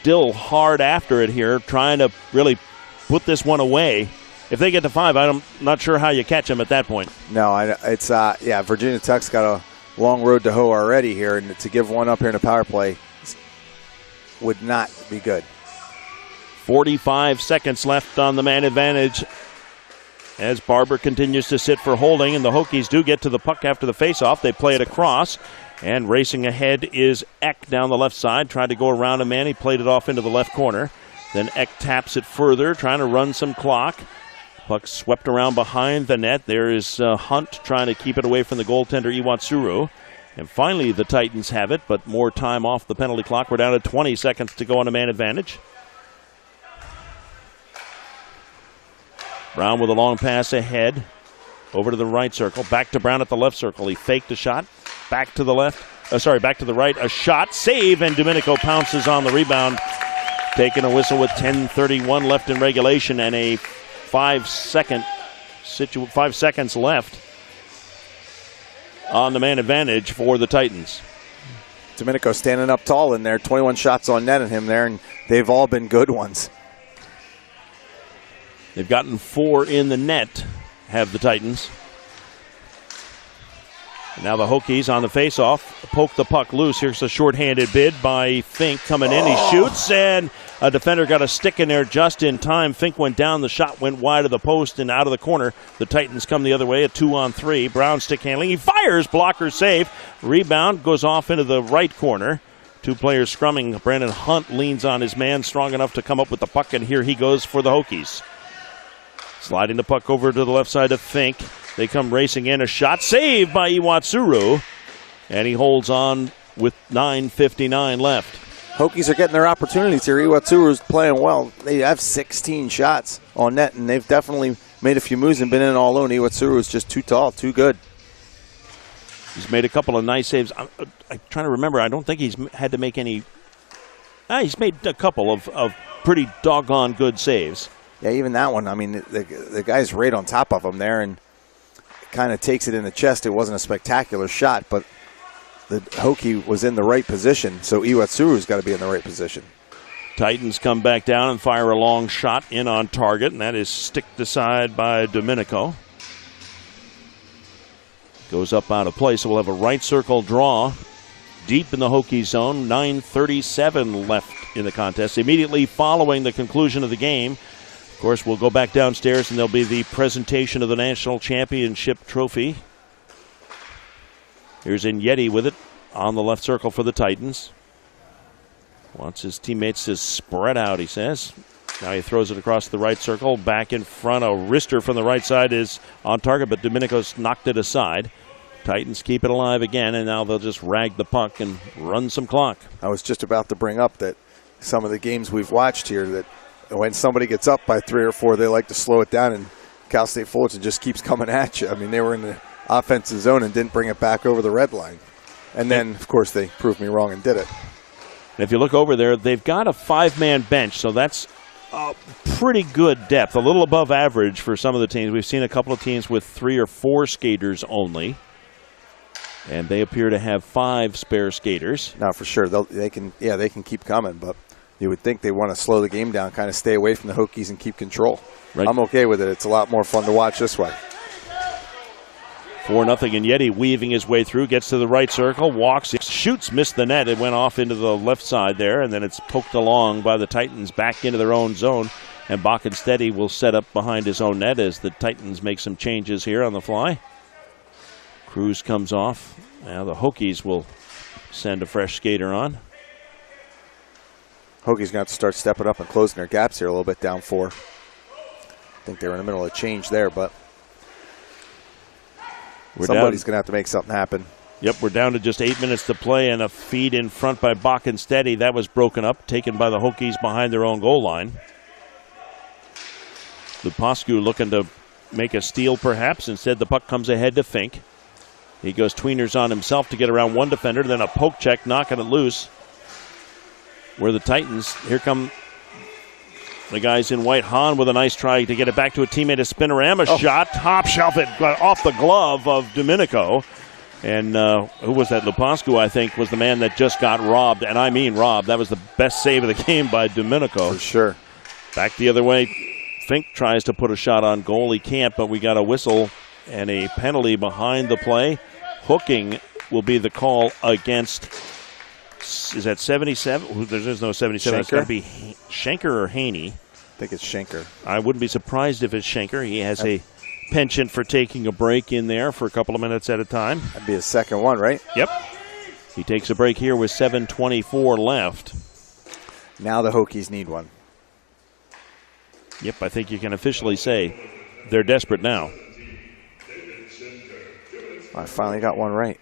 still hard after it here, trying to really put this one away. If they get to 5, I'm not sure how you catch them at that point. No, it's Virginia Tech's got a long road to hoe already here, and to give one up here in a power play would not be good. 45 seconds left on the man advantage as Barber continues to sit for holding, and the Hokies do get to the puck after the faceoff. They play it across, and racing ahead is Eck down the left side, tried to go around a man. He played it off into the left corner. Then Eck taps it further, trying to run some clock. Puck swept around behind the net. There is Hunt trying to keep it away from the goaltender Iwatsuru. And finally the Titans have it, but more time off the penalty clock. We're down to 20 seconds to go on a man advantage. Brown with a long pass ahead. Over to the right circle. Back to Brown at the left circle. He faked a shot. Back to the left. Back to the right. A shot. Save, and Domenico pounces on the rebound. Taking a whistle with 10:31 left in regulation and a 5 seconds left on the man advantage for the Titans. Domenico standing up tall in there. 21 shots on net in him there, and they've all been good ones. They've gotten 4 in the net, have the Titans. Now the Hokies on the faceoff poke the puck loose. Here's a shorthanded bid by Fink coming in. He shoots, and a defender got a stick in there just in time. Fink went down. The shot went wide of the post and out of the corner. The Titans come the other way, a 2-on-3. Brown stick handling. He fires. Blocker save. Rebound goes off into the right corner. 2 players scrumming. Brandon Hunt leans on his man, strong enough to come up with the puck, and here he goes for the Hokies. Sliding the puck over to the left side of Fink. They come racing in. A shot saved by Iwatsuru. And he holds on with 9:59 left. Hokies are getting their opportunities here. Iwatsuru's playing well. They have 16 shots on net, and they've definitely made a few moves and been in all alone. Iwatsuru is just too tall, too good. He's made a couple of nice saves. I'm trying to remember. I don't think he's had to make any. He's made a couple of pretty doggone good saves. Yeah, even that one. I mean, the guy's right on top of him there and kind of takes it in the chest. It wasn't a spectacular shot, but the Hokie was in the right position, so Iwatsuru's got to be in the right position. Titans come back down and fire a long shot in on target, and that is sticked aside by Domenico. Goes up out of play, so we'll have a right circle draw deep in the Hokie zone. 9:37 left in the contest. Immediately following the conclusion of the game, of course, we'll go back downstairs and there'll be the presentation of the National Championship Trophy. Here's Yeti with it on the left circle for the Titans. Wants his teammates to spread out, he says. Now he throws it across the right circle. Back in front, a wrister from the right side is on target, but Domenico's knocked it aside. Titans keep it alive again, and now they'll just rag the puck and run some clock. I was just about to bring up that some of the games we've watched here, that when somebody gets up by 3 or 4, they like to slow it down, and Cal State Fullerton just keeps coming at you. I mean, they were in the offensive zone and didn't bring it back over the red line. And then, of course, they proved me wrong and did it. And if you look over there, they've got a 5-man bench, so that's pretty good depth, a little above average for some of the teams. We've seen a couple of teams with 3 or 4 skaters only, and they appear to have 5 spare skaters. No, for sure. They can keep coming, but you would think they want to slow the game down, kind of stay away from the Hokies and keep control. Right. I'm okay with it. It's a lot more fun to watch this way. 4-0, and Yeti weaving his way through, gets to the right circle, walks, shoots, missed the net. It went off into the left side there, and then it's poked along by the Titans back into their own zone. And Bakkenstedt will set up behind his own net as the Titans make some changes here on the fly. Cruz comes off. Now the Hokies will send a fresh skater on. Hokies going to have to start stepping up and closing their gaps here a little bit, down 4. I think they were in the middle of a change there, but somebody's going to have to make something happen. Yep, we're down to just 8 minutes to play, and a feed in front by Bakkenstedt. That was broken up, taken by the Hokies behind their own goal line. Lupascu looking to make a steal perhaps. Instead, the puck comes ahead to Fink. He goes tweeners on himself to get around one defender, then a poke check, knocking it loose. Where the Titans, here come the guys in white. Hahn with a nice try to get it back to a teammate, a spinorama shot. Top shelf it off the glove of Domenico. And who was that? Lupascu, I think, was the man that just got robbed. And I mean robbed. That was the best save of the game by Domenico. For sure. Back the other way. Fink tries to put a shot on goal. He can't, but we got a whistle and a penalty behind the play. Hooking will be the call against, is that 77? There's no 77. Schenker? It's got to be Schenker or Haney. I think it's Schenker. I wouldn't be surprised if it's Schenker. He has a penchant for taking a break in there for a couple of minutes at a time. That'd be his second one, right? Yep. He takes a break here with 7:24 left. Now the Hokies need one. Yep, I think you can officially say they're desperate now. I finally got one right.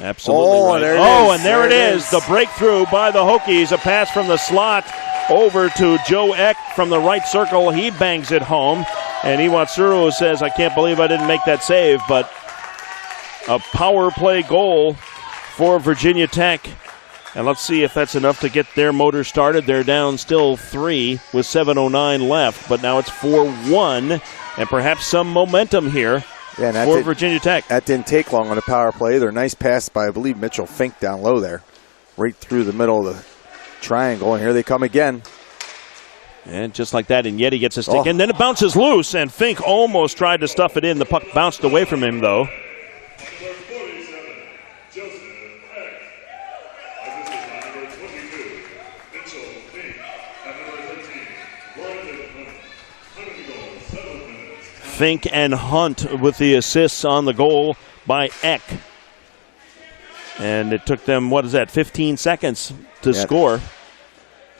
Absolutely right. There And there it is. The breakthrough by the Hokies. A pass from the slot over to Joe Eck from the right circle. He bangs it home. And Iwatsuru says, I can't believe I didn't make that save. But a power play goal for Virginia Tech. And let's see if that's enough to get their motor started. They're down still 3 with 7:09 left. But now it's 4-1. And perhaps some momentum here for Virginia Tech. That didn't take long on the power play. They're nice pass by, I believe, Mitchell Fink down low there. Right through the middle of the triangle. And here they come again. And just like that, and Yeti gets a stick in. Then it bounces loose, and Fink almost tried to stuff it in. The puck bounced away from him, though. Fink and Hunt with the assists on the goal by Eck. And it took them, 15 seconds to score.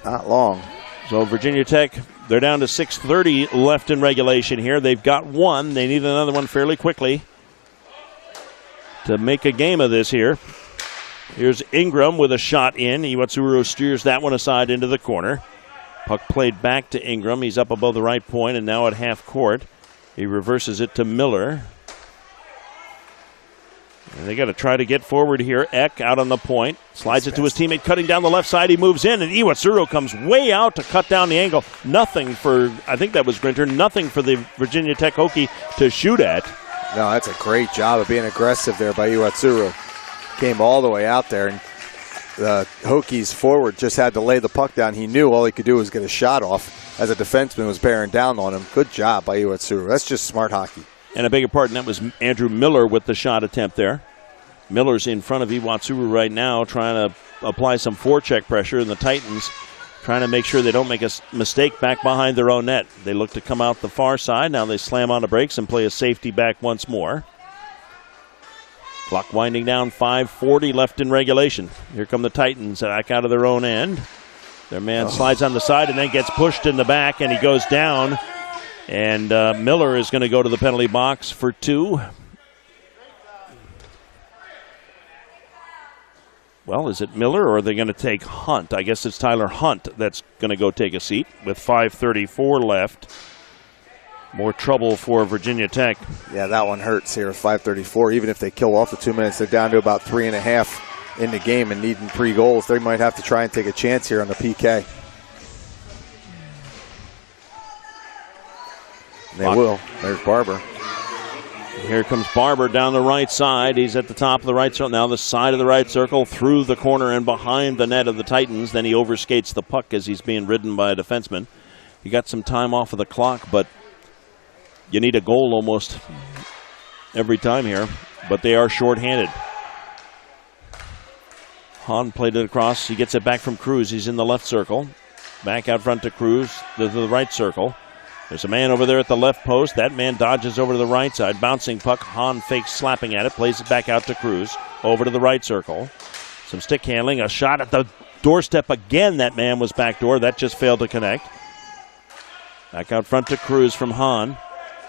Not long. So Virginia Tech, they're down to 6:30 left in regulation here. They've got one. They need another one fairly quickly to make a game of this here. Here's Ingram with a shot in. Iwatsuru steers that one aside into the corner. Puck played back to Ingram. He's up above the right point and now at half court. He reverses it to Miller. And they got to try to get forward here. Eck out on the point. Slides it to his teammate cutting down the left side. He moves in, and Iwatsuru comes way out to cut down the angle. Nothing for, I think that was Grinter, nothing for the Virginia Tech Hokie to shoot at. No, that's a great job of being aggressive there by Iwatsuru. Came all the way out there, and the Hokies forward just had to lay the puck down. He knew all he could do was get a shot off as a defenseman was bearing down on him. Good job by Iwatsuru. That's just smart hockey. And I beg your pardon, that was Andrew Miller with the shot attempt there. Miller's in front of Iwatsuru right now trying to apply some forecheck pressure, and the Titans trying to make sure they don't make a mistake back behind their own net. They look to come out the far side. Now they slam on the brakes and play a safety back once more. Clock winding down, 5:40 left in regulation. Here come the Titans back out of their own end. Their man slides on the side and then gets pushed in the back, and he goes down. And Miller is going to go to the penalty box for 2. Well, is it Miller or are they going to take Hunt? I guess it's Tyler Hunt that's going to go take a seat with 5:34 left. More trouble for Virginia Tech. Yeah, that one hurts here, 5:34. Even if they kill off the 2 minutes, they're down to about 3.5 in the game and needing 3 goals. They might have to try and take a chance here on the PK. They will. There's Barber. Here comes Barber down the right side. He's at the top of the right circle. Now the side of the right circle, through the corner and behind the net of the Titans. Then he overskates the puck as he's being ridden by a defenseman. He got some time off of the clock, but you need a goal almost every time here. But they are shorthanded. Hahn played it across. He gets it back from Cruz. He's in the left circle. Back out front to Cruz, to the right circle. There's a man over there at the left post. That man dodges over to the right side. Bouncing puck. Hahn fakes slapping at it. Plays it back out to Cruz. Over to the right circle. Some stick handling. A shot at the doorstep again. That man was backdoor. That just failed to connect. Back out front to Cruz from Hahn.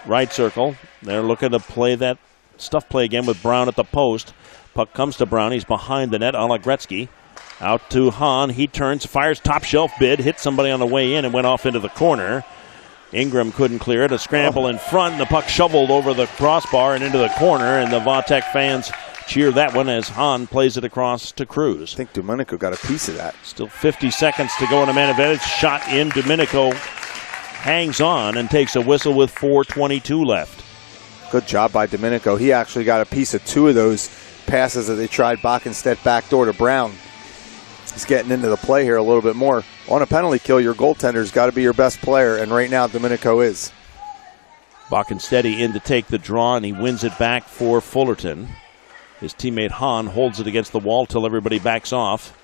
Right circle. They're looking to play that stuff play again with Brown at the post. Puck comes to Brown. He's behind the net. A la Gretzky. Out to Hahn. He turns. Fires top shelf bid. Hit somebody on the way in and went off into the corner. Ingram couldn't clear it. A scramble in front, and the puck shoveled over the crossbar and into the corner, and the Vautech fans cheer that one as Hahn plays it across to Cruz. I think Domenico got a piece of that. Still 50 seconds to go in a man advantage. Shot in. Domenico hangs on and takes a whistle with 4:22 left. Good job by Domenico. He actually got a piece of 2 of those passes that they tried Bockenstedt backdoor to Brown. He's getting into the play here a little bit more. On a penalty kill, your goaltender's got to be your best player, and right now Domenico is. Bockenstedt in to take the draw, and he wins it back for Fullerton. His teammate Hahn holds it against the wall till everybody backs off.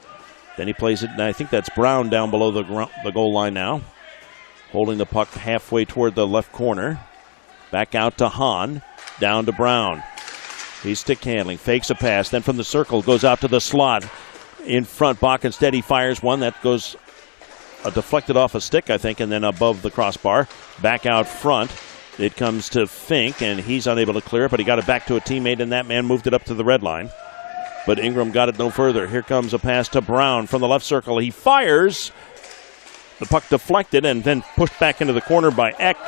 Then he plays it, and I think that's Brown down below the goal line now. Holding the puck halfway toward the left corner. Back out to Hahn, down to Brown. He's stick handling, fakes a pass, then from the circle goes out to the slot. In front, Bockenstedt fires one that goes deflected off a stick, I think, and then above the crossbar. Back out front, it comes to Fink, and he's unable to clear it, but he got it back to a teammate, and that man moved it up to the red line. But Ingram got it no further. Here comes a pass to Brown from the left circle. He fires. The puck deflected and then pushed back into the corner by Eck.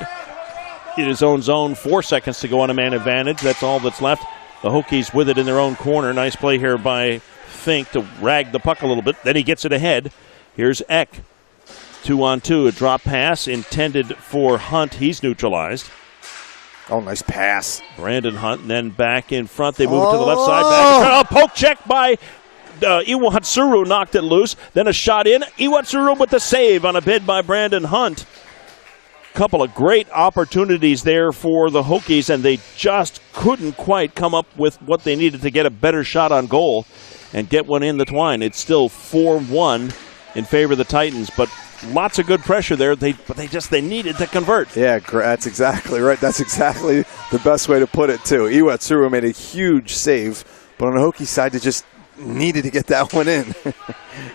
In his own zone, 4 seconds to go on a man advantage. That's all that's left. The Hokies with it in their own corner. Nice play here by Fink to rag the puck a little bit. Then he gets it ahead. Here's Eck. 2-on-2, a drop pass intended for Hunt. He's neutralized. Oh, nice pass. Brandon Hunt, and then back in front. They move it to the left side. Back. A poke check by Iwatsuru knocked it loose. Then a shot in. Iwatsuru with the save on a bid by Brandon Hunt. Couple of great opportunities there for the Hokies, and they just couldn't quite come up with what they needed to get a better shot on goal and get one in the twine. It's still 4-1 in favor of the Titans, but lots of good pressure there. They needed to convert. Yeah, that's exactly right. That's exactly the best way to put it, too. Iwatsuru made a huge save, but on the Hokie side, they just needed to get that one in.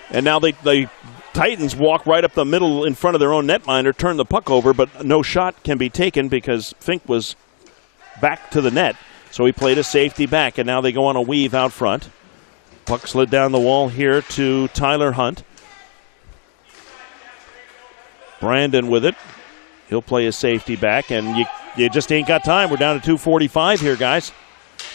And now they Titans walk right up the middle in front of their own netminder, turn the puck over, but no shot can be taken because Fink was back to the net. So he played a safety back, and now they go on a weave out front. Puck slid down the wall here to Tyler Hunt. Brandon with it. He'll play a safety back, and you just ain't got time. We're down to 2:45 here, guys.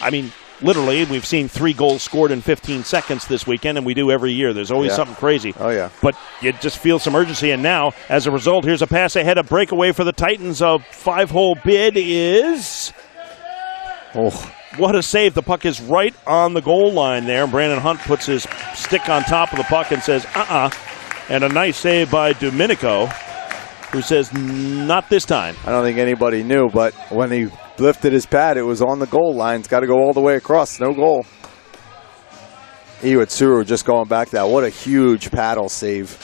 I mean, literally, we've seen 3 goals scored in 15 seconds this weekend, and we do every year. There's always something crazy. Oh, yeah. But you just feel some urgency, and now, as a result, here's a pass ahead, a breakaway for the Titans. A 5-hole bid is... Oh, what a save. The puck is right on the goal line there. Brandon Hunt puts his stick on top of the puck and says, And a nice save by Domenico, who says, not this time. I don't think anybody knew, but when he lifted his pad, it was on the goal line. It's got to go all the way across. No goal. Iwatsuru just going back that. What a huge paddle save.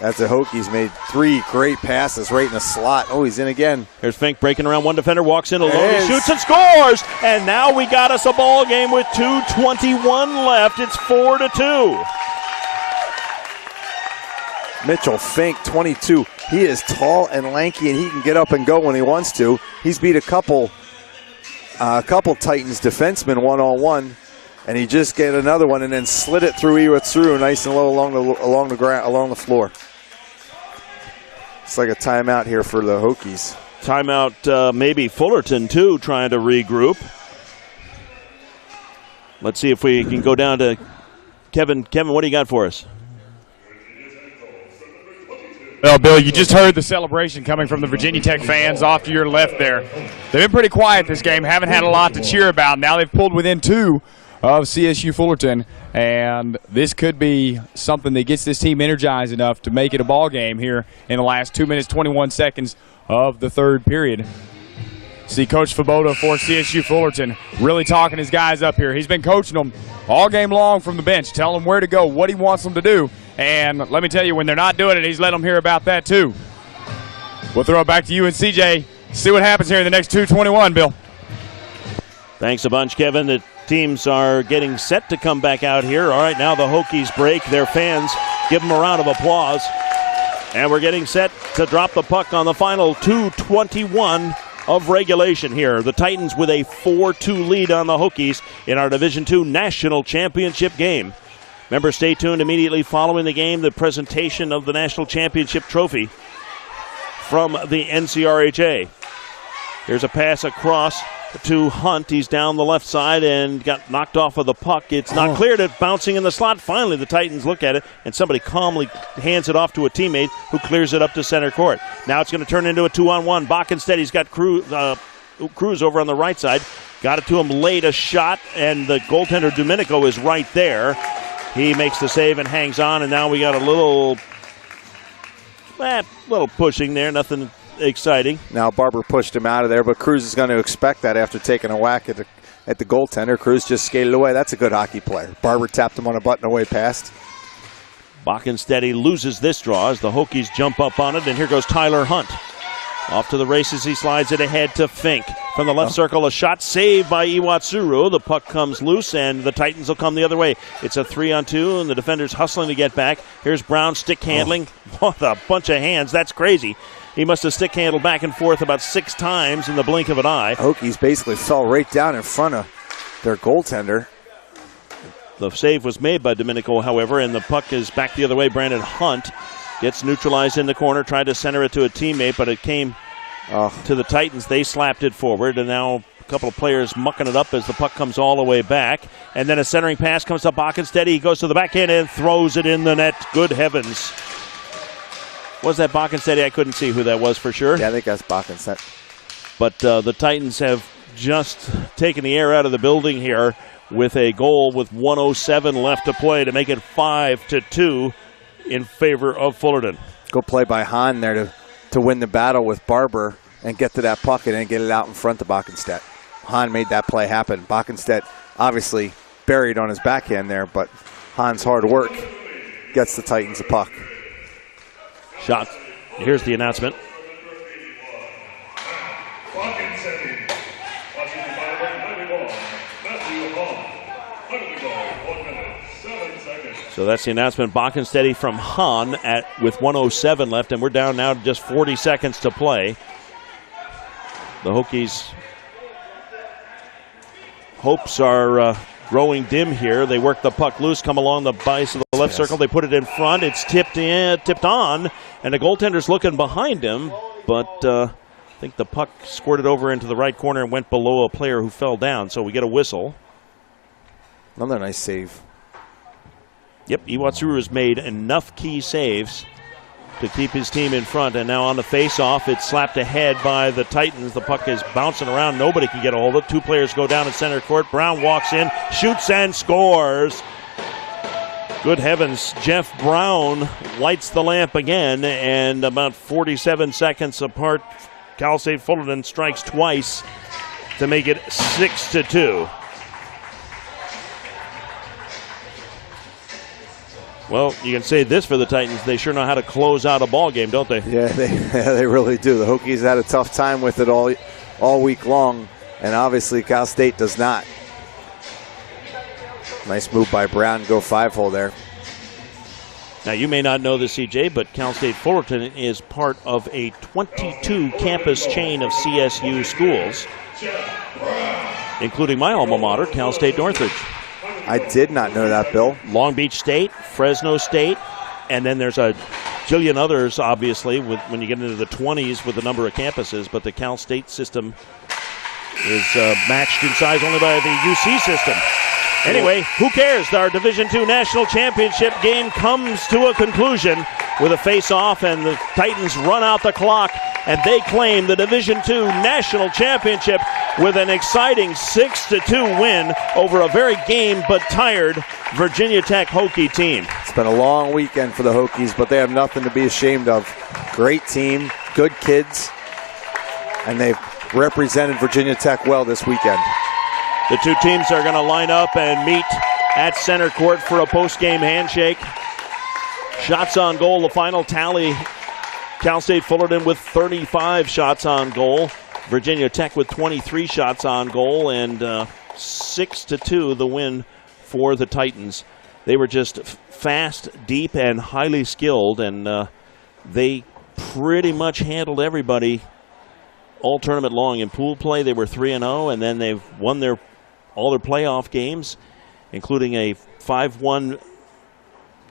As the Hokies made 3 great passes right in the slot. Oh, he's in again. Here's Fink breaking around one defender, walks in alone, he shoots and scores! And now we got us a ball game with 2:21 left. It's 4-2. Mitchell Fink, 22. He is tall and lanky, and he can get up and go when he wants to. He's beat a couple Titans defensemen one-on-one, and he just get another one and then slid it through Iwatsuru nice and low along the floor. It's like a timeout here for the Hokies. Timeout, maybe Fullerton too, trying to regroup. Let's see if we can go down to Kevin. Kevin, what do you got for us? Well, Bill, you just heard the celebration coming from the Virginia Tech fans off to your left there. They've been pretty quiet this game, haven't had a lot to cheer about. Now they've pulled within 2 of CSU Fullerton, and this could be something that gets this team energized enough to make it a ball game here in the last 2 minutes, 21 seconds of the third period. See Coach Faboda for CSU Fullerton really talking his guys up here. He's been coaching them all game long from the bench, telling them where to go, what he wants them to do. And let me tell you, when they're not doing it, he's letting them hear about that too. We'll throw it back to you and CJ. See what happens here in the next 2:21, Bill. Thanks a bunch, Kevin. The teams are getting set to come back out here. All right, now the Hokies break. Their fans give them a round of applause. And we're getting set to drop the puck on the final 2:21 of regulation here. The Titans with a 4-2 lead on the Hokies in our Division II National Championship game. Remember, stay tuned immediately following the game, the presentation of the National Championship Trophy from the NCRHA. Here's a pass across to Hunt. He's down the left side and got knocked off of the puck. It's not cleared. It bouncing in the slot. Finally, the Titans look at it, and somebody calmly hands it off to a teammate who clears it up to center court. Now it's going to turn into a 2-on-1. Bockenstedt, he's got Cruz over on the right side. Got it to him late, a shot, and the goaltender Domenico is right there. He makes the save and hangs on, and now we got a little pushing there, nothing exciting. Now Barber pushed him out of there, but Cruz is going to expect that after taking a whack at the goaltender. Cruz just skated away. That's a good hockey player. Barber tapped him on a button away past. Bockensteady loses this draw as the Hokies jump up on it, and here goes Tyler Hunt. Off to the races, he slides it ahead to Fink. From the left circle, a shot saved by Iwatsuru. The puck comes loose, and the Titans will come the other way. It's a 3-on-2, and the defender's hustling to get back. Here's Brown stick handling. What a bunch of hands. That's crazy. He must have stick handled back and forth about 6 times in the blink of an eye. Hokies basically fell right down in front of their goaltender. The save was made by Domenico, however, and the puck is back the other way. Brandon Hunt gets neutralized in the corner, tried to center it to a teammate, but it came to the Titans. They slapped it forward, and now a couple of players mucking it up as the puck comes all the way back. And then a centering pass comes to Bockensteady. He goes to the backhand and throws it in the net. Good heavens. Was that Bockensteady? I couldn't see who that was for sure. Yeah, I think that's Bockensteady. But the Titans have just taken the air out of the building here with a goal with 1:07 left to play to make it 5-2 in favor of Fullerton. Good play by Hahn there to win the battle with Barber and get to that puck and then get it out in front of Bockenstedt. Hahn made that play happen. Bockenstedt obviously buried on his backhand there, but Hahn's hard work gets the Titans a puck. Shot. Here's the announcement. So that's the announcement. Bockensteady from Hahn with 1:07 left, and we're down now to just 40 seconds to play. The Hokies' hopes are growing dim here. They work the puck loose, come along the base of the left circle. They put it in front. It's tipped on, and the goaltender's looking behind him, but I think the puck squirted over into the right corner and went below a player who fell down, so we get a whistle. Another nice save. Yep, Iwatsuru has made enough key saves to keep his team in front, and now on the face-off, it's slapped ahead by the Titans. The puck is bouncing around. Nobody can get a hold of it. 2 players go down in center court. Brown walks in, shoots, and scores. Good heavens, Jeff Brown lights the lamp again, and about 47 seconds apart, Cal State Fullerton strikes twice to make it 6-2. Well, you can say this for the Titans. They sure know how to close out a ball game, don't they? Yeah, they really do. The Hokies had a tough time with it all week long, and obviously Cal State does not. Nice move by Brown, go 5-hole there. Now, you may not know this, CJ, but Cal State Fullerton is part of a 22-campus chain of CSU schools, including my alma mater, Cal State Northridge. I did not know that, Bill. Long Beach State, Fresno State, and then there's a jillion others, obviously, when you get into the 20s with the number of campuses, but the Cal State system is matched in size only by the UC system. Anyway, who cares? Our Division II National Championship game comes to a conclusion with a face-off, and the Titans run out the clock, and they claim the Division II National Championship with an exciting 6-2 win over a very game but tired Virginia Tech Hokie team. It's been a long weekend for the Hokies, but they have nothing to be ashamed of. Great team, good kids, and they've represented Virginia Tech well this weekend. The two teams are going to line up and meet at center court for a post-game handshake. Shots on goal, the final tally. Cal State Fullerton with 35 shots on goal. Virginia Tech with 23 shots on goal, and 6-2 the win for the Titans. They were just fast, deep, and highly skilled, and they pretty much handled everybody all tournament long. In pool play, they were 3-0, and then they've won all their playoff games, including a 5-1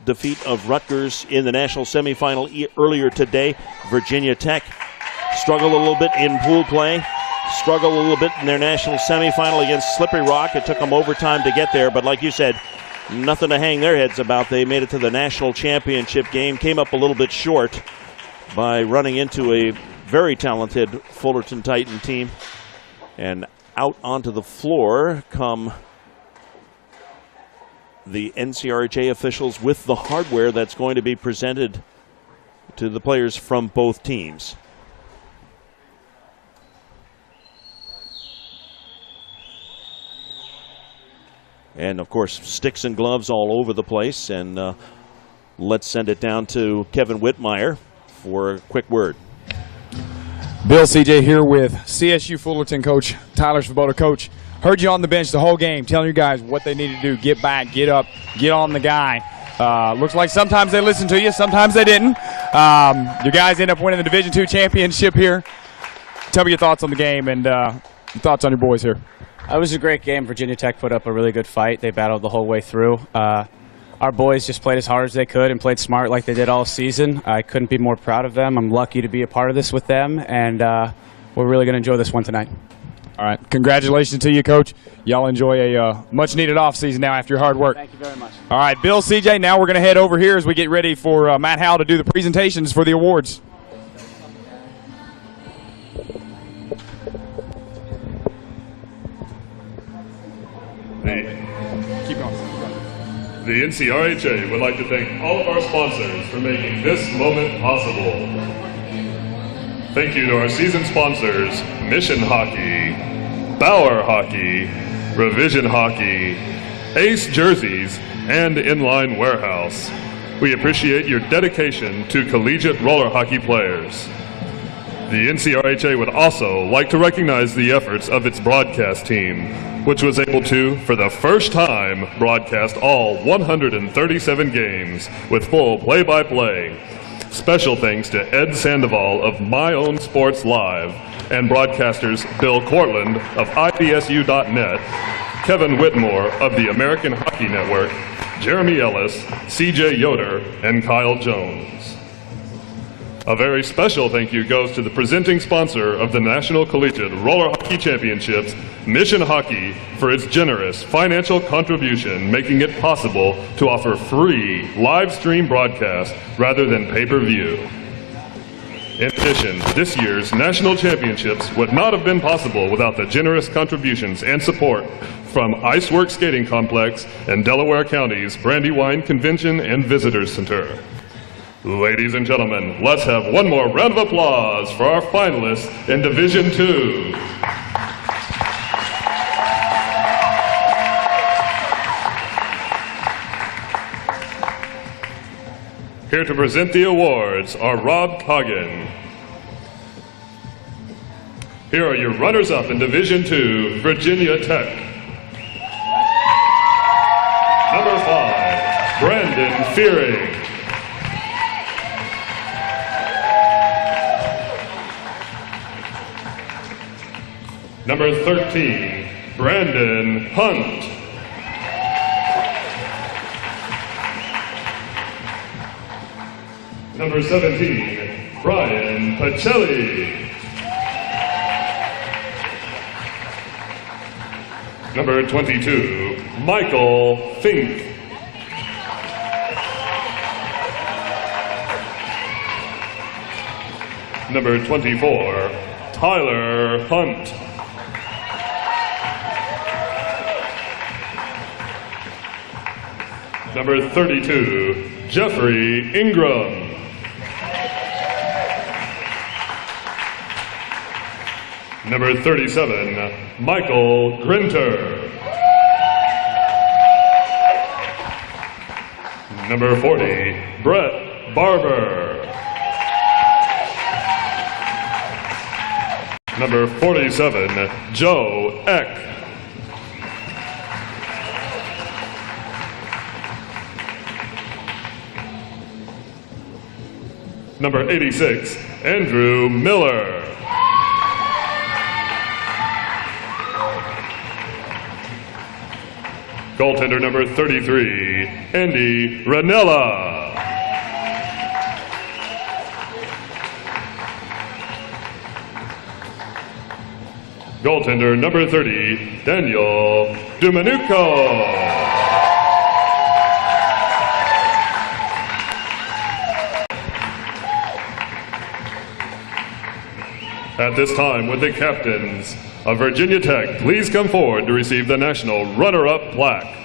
defeat of Rutgers in the national semifinal earlier today. Virginia Tech struggled a little bit in pool play, struggled a little bit in their national semifinal against Slippery Rock. It took them overtime to get there, but like you said, nothing to hang their heads about. They made it to the national championship game, came up a little bit short by running into a very talented Fullerton Titan team. And out onto the floor come the NCRHA officials with the hardware that's going to be presented to the players from both teams. And, of course, sticks and gloves all over the place. And let's send it down to Kevin Whitmire for a quick word. Bill, CJ here with CSU Fullerton coach Tyler Svoboda. Coach, heard you on the bench the whole game telling you guys what they need to do. Get back, get up, get on the guy. Looks like sometimes they listened to you, sometimes they didn't. Your guys end up winning the Division II championship here. Tell me your thoughts on the game and your thoughts on your boys here. It was a great game. Virginia Tech put up a really good fight. They battled the whole way through. Our boys just played as hard as they could and played smart like they did all season. I couldn't be more proud of them. I'm lucky to be a part of this with them, and we're really going to enjoy this one tonight. All right. Congratulations to you, Coach. Y'all enjoy a much-needed offseason now after your hard work. Thank you very much. All right, Bill, CJ, now we're going to head over here as we get ready for Matt Howell to do the presentations for the awards. Keep going. The NCRHA would like to thank all of our sponsors for making this moment possible. Thank you to our season sponsors, Mission Hockey, Bauer Hockey, Revision Hockey, Ace Jerseys, and Inline Warehouse. We appreciate your dedication to collegiate roller hockey players. The NCRHA would also like to recognize the efforts of its broadcast team, which was able to, for the first time, broadcast all 137 games with full play-by-play. Special thanks to Ed Sandoval of My Own Sports Live and broadcasters Bill Cortland of IBSU.net, Kevin Whitmore of the American Hockey Network, Jeremy Ellis, CJ Yoder, and Kyle Jones. A very special thank you goes to the presenting sponsor of the National Collegiate Roller Hockey Championships, Mission Hockey, for its generous financial contribution, making it possible to offer free live stream broadcast rather than pay-per-view. In addition, this year's national championships would not have been possible without the generous contributions and support from Iceworks Skating Complex and Delaware County's Brandywine Convention and Visitors Center. Ladies and gentlemen, let's have one more round of applause for our finalists in Division II. Here to present the awards are Rob Coggin. Here are your runners-up in Division II, Virginia Tech. Number 5, Brandon Fearing. Number 13, Brandon Hunt. Number 17, Brian Pacelli. Number 22, Michael Fink. Number 24, Tyler Hunt. Number 32, Jeffrey Ingram. Number 37, Michael Grinter. Number 40, Brett Barber. Number 47, Joe Eck. Number 86, Andrew Miller. Goaltender number 33, Andy Ranella. Goaltender number 30, Daniel Dumanuco. At this time, with the captains of Virginia Tech, please come forward to receive the national runner-up plaque.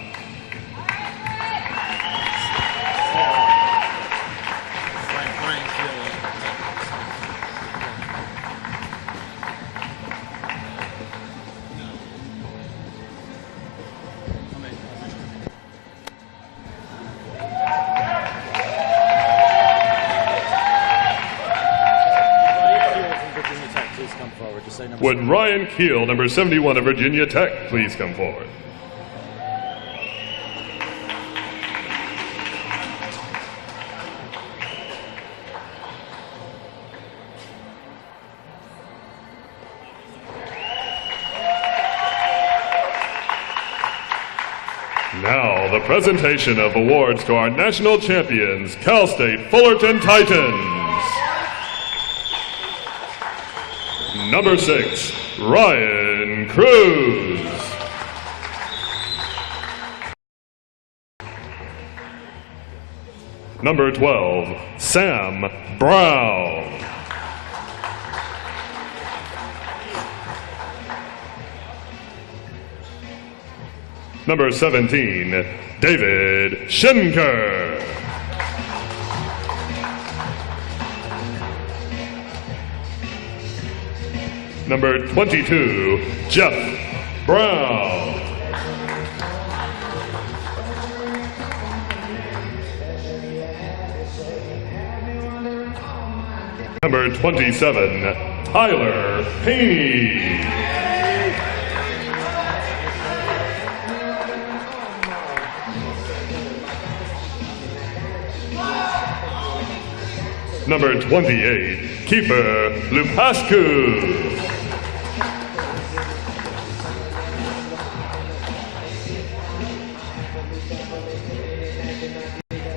Would Ryan Keel, number 71 of Virginia Tech, please come forward? Now, the presentation of awards to our national champions, Cal State Fullerton Titans. Number 6, Ryan Cruz. Number 12, Sam Brown. Number 17, David Schenker. Number 22, Jeff Brown. Number 27, Tyler Haney. Number 28, Keeper Lupascu.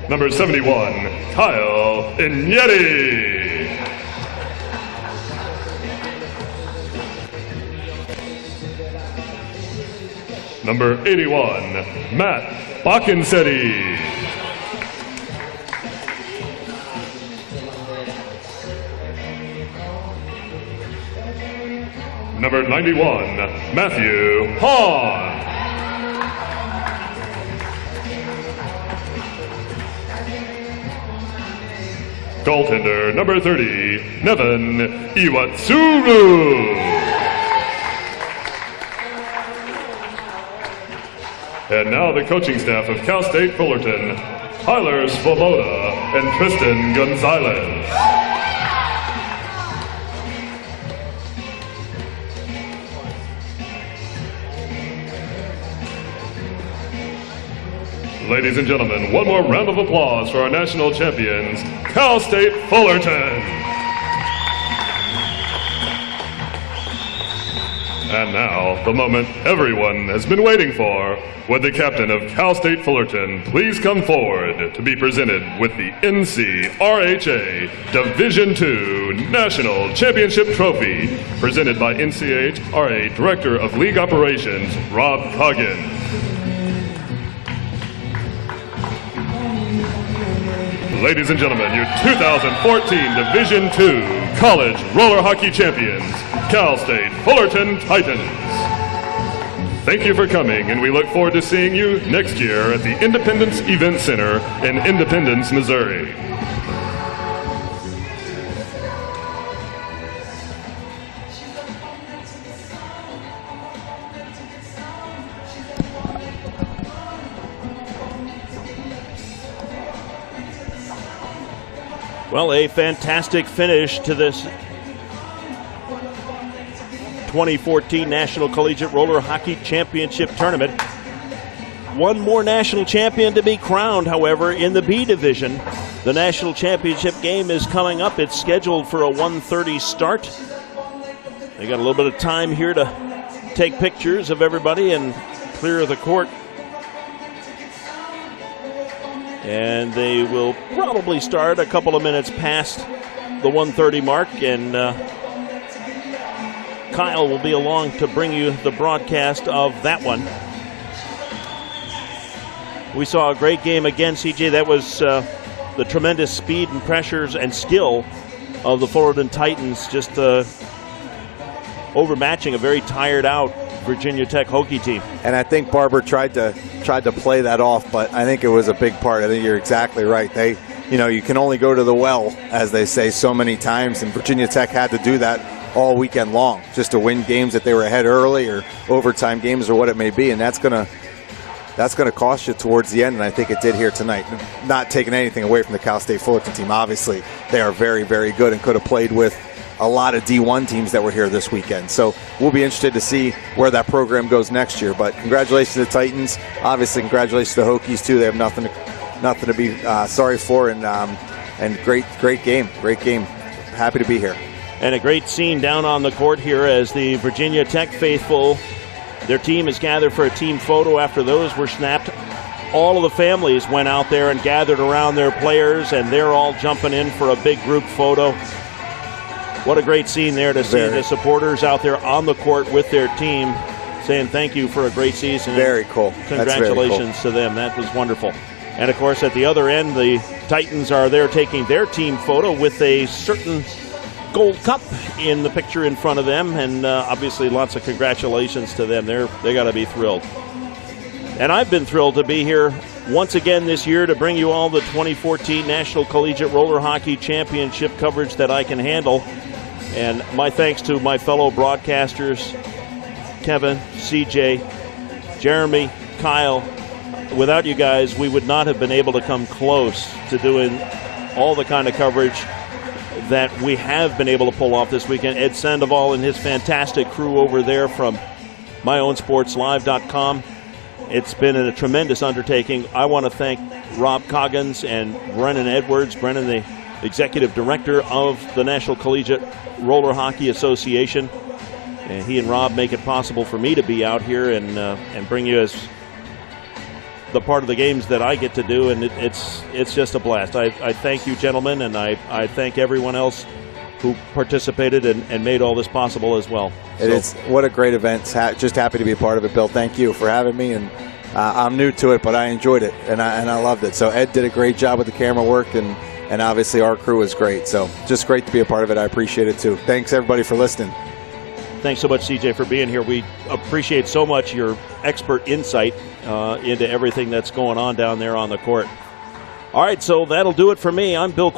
Number 71, Kyle Inyeti. Number 81, Matt Bakinsetti. Number 91, Matthew Hahn. Goaltender, number 30, Nevin Iwatsuru. And now the coaching staff of Cal State Fullerton, Tyler Svoboda and Tristan Gonzalez. Ladies and gentlemen, one more round of applause for our national champions, Cal State Fullerton. And now, the moment everyone has been waiting for. Would the captain of Cal State Fullerton please come forward to be presented with the NCRHA Division II National Championship Trophy, presented by NCRHA Director of League Operations, Rob Coggin. Ladies and gentlemen, your 2014 Division II College Roller Hockey Champions, Cal State Fullerton Titans. Thank you for coming, and we look forward to seeing you next year at the Independence Event Center in Independence, Missouri. Well, a fantastic finish to this 2014 National Collegiate Roller Hockey Championship Tournament. One more national champion to be crowned, however, in the B division. The national championship game is coming up. It's scheduled for a 1:30 start. They got a little bit of time here to take pictures of everybody and clear the court. And they will probably start a couple of minutes past the 1:30 mark, and Kyle will be along to bring you the broadcast of that one. We saw a great game again, CJ. That was the tremendous speed and pressures and skill of the Fullerton Titans, just overmatching a very tired out Virginia Tech Hokie team. And I think Barber tried to play that off, but I think it was a big part. I think you're exactly right. They, you can only go to the well, as they say, so many times, and Virginia Tech had to do that all weekend long just to win games that they were ahead early or overtime games or what it may be, and that's gonna cost you towards the end, and I think it did here tonight. Not taking anything away from the Cal State Fullerton team. Obviously, they are very, very good and could have played with a lot of D1 teams that were here this weekend. So we'll be interested to see where that program goes next year. But congratulations to the Titans. Obviously, congratulations to the Hokies too. They have nothing to be sorry for, and great game. Happy to be here. And a great scene down on the court here as the Virginia Tech faithful, their team is gathered for a team photo after those were snapped. All of the families went out there and gathered around their players, and they're all jumping in for a big group photo. What a great scene there to see the supporters out there on the court with their team saying thank you for a great season. Very cool. Congratulations to them. That was wonderful. And, of course, at the other end, the Titans are there taking their team photo with a certain gold cup in the picture in front of them, and obviously lots of congratulations to them. They got to be thrilled. And I've been thrilled to be here once again this year to bring you all the 2014 National Collegiate Roller Hockey Championship coverage that I can handle. And my thanks to my fellow broadcasters, Kevin, CJ, Jeremy, Kyle. Without you guys, we would not have been able to come close to doing all the kind of coverage that we have been able to pull off this weekend. Ed Sandoval and his fantastic crew over there from MyOwnSportsLive.com. It's been a tremendous undertaking. I want to thank Rob Coggins and Brennan Edwards. Brennan, the executive director of the National Collegiate Roller Hockey Association. And he and Rob make it possible for me to be out here and bring you as the part of the games that I get to do, and it's just a blast. I thank you, gentlemen, and I thank everyone else who participated and made all this possible as well. It's what a great event. Just happy to be a part of it, Bill. Thank you for having me, and I'm new to it, but I enjoyed it, and I loved it. So Ed did a great job with the camera work, and obviously our crew was great. So just great to be a part of it. I appreciate it too. Thanks everybody for listening. Thanks so much, CJ, for being here. We appreciate so much your expert insight into everything that's going on down there on the court. All right, so that'll do it for me. I'm Bill